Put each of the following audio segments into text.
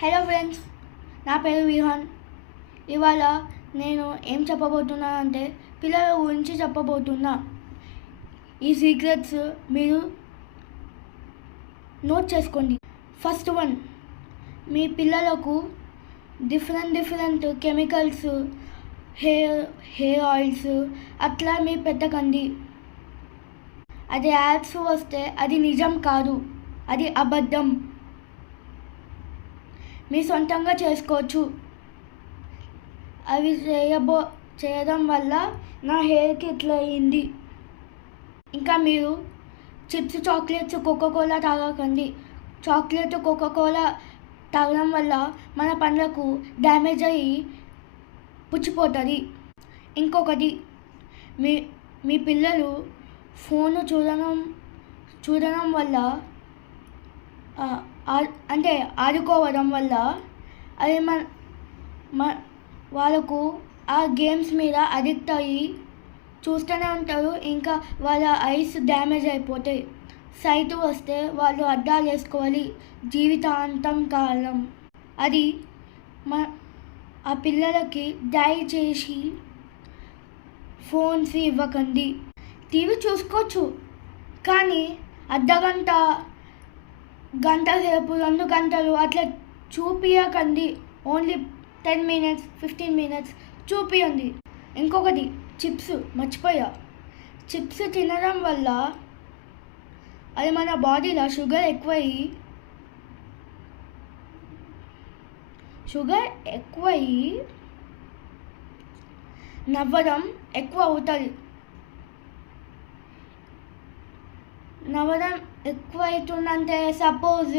Hello friends, నా పేరు విహాన్. ఇవాళ నేను ఏం చెప్పబోతున్నా అంటే పిల్లల గురించి చెప్పబోతున్నా. ఈ సీక్రెట్స్ మీరు నోట్ చేసుకోండి. ఫస్ట్ వన్, మీ పిల్లలకు డిఫరెంట్ కెమికల్స్, హెయిర్ ఆయిల్స్ అట్లా మీరు పెట్టకండి. అది యాడ్స్ వస్తే అది నిజం కాదు, అది అబద్ధం. మీ సొంతంగా చేసుకోవచ్చు. అవి చేయడం వల్ల నా హెయిర్కి ఇట్లా అయింది. ఇంకా మీరు చిప్స్, చాక్లెట్స్, కోకోకోలా తాగకండి. చాక్లెట్, కోకోకోలా తాగడం వల్ల మన పండ్లకు డ్యామేజ్ అయ్యి పుచ్చిపోతుంది. ఇంకొకటి, మీ పిల్లలు ఫోన్ చూడడం వల్ల అంటే ఆడుకోవడం వల్ల అది వాళ్ళకు ఆ గేమ్స్ మీద అడిక్ట్ అయ్యి చూస్తూనే ఉంటారు. ఇంకా వాళ్ళ ఐస్ డ్యామేజ్ అయిపోతాయి. సైట్ వస్తే వాళ్ళు అద్దాలు వేసుకోవాలి జీవితాంతం కాలం. అది ఆ పిల్లలకి దయచేసి ఫోన్స్ ఇవ్వకండి. టీవీ చూసుకోవచ్చు, కానీ అర్ధగంట, గంట సేపు, 2 గంటలు అట్లా చూపించకండి. ఓన్లీ 10 minutes, 15 minutes చూపించండి. ఇంకొకటి, చిప్స్ మర్చిపోయా. చిప్స్ తినడం వల్ల అది మన బాడీలో షుగర్ ఎక్కువయ్యి నవ్వడం ఎక్కువ అవుతుంది. నవ్వడం ఎక్కువ అవుతుందంటే సపోజ్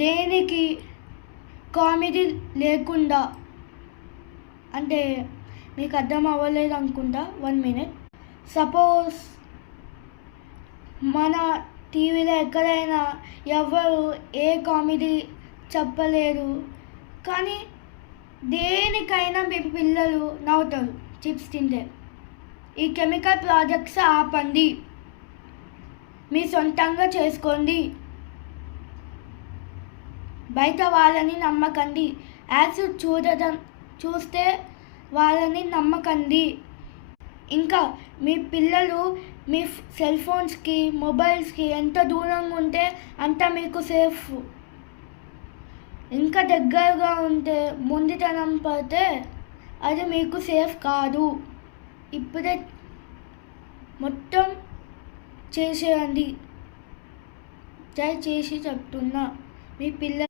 దేనికి కామెడీ లేకుండా, అంటే మీకు అర్థం అవ్వలేదు అనుకుంటా. 1 minute. సపోజ్ మన టీవీలో ఎక్కడైనా ఎవరు ఏ కామెడీ చెప్పలేరు, కానీ దేనికైనా మీ పిల్లలు నవ్వుతారు చిప్స్ తింటే. ఈ కెమికల్ ప్రాజెక్ట్స్ ఆపండి. మీ సొంతంగా చేసుకోండి. బయట వాళ్ళని నమ్మకండి. యాడ్స్ చూస్తే వాళ్ళని నమ్మకండి. ఇంకా మీ పిల్లలు మీ సెల్ ఫోన్స్కి, మొబైల్స్కి ఎంత దూరంగా ఉంటే అంత మీకు సేఫ్. ఇంకా దగ్గరగా ఉంటే, మొండితనం పడితే అది మీకు సేఫ్ కాదు. ఇప్పుడే మొత్తం చేసేయండి. దయచేసి చెప్తున్నా. మీ పిల్ల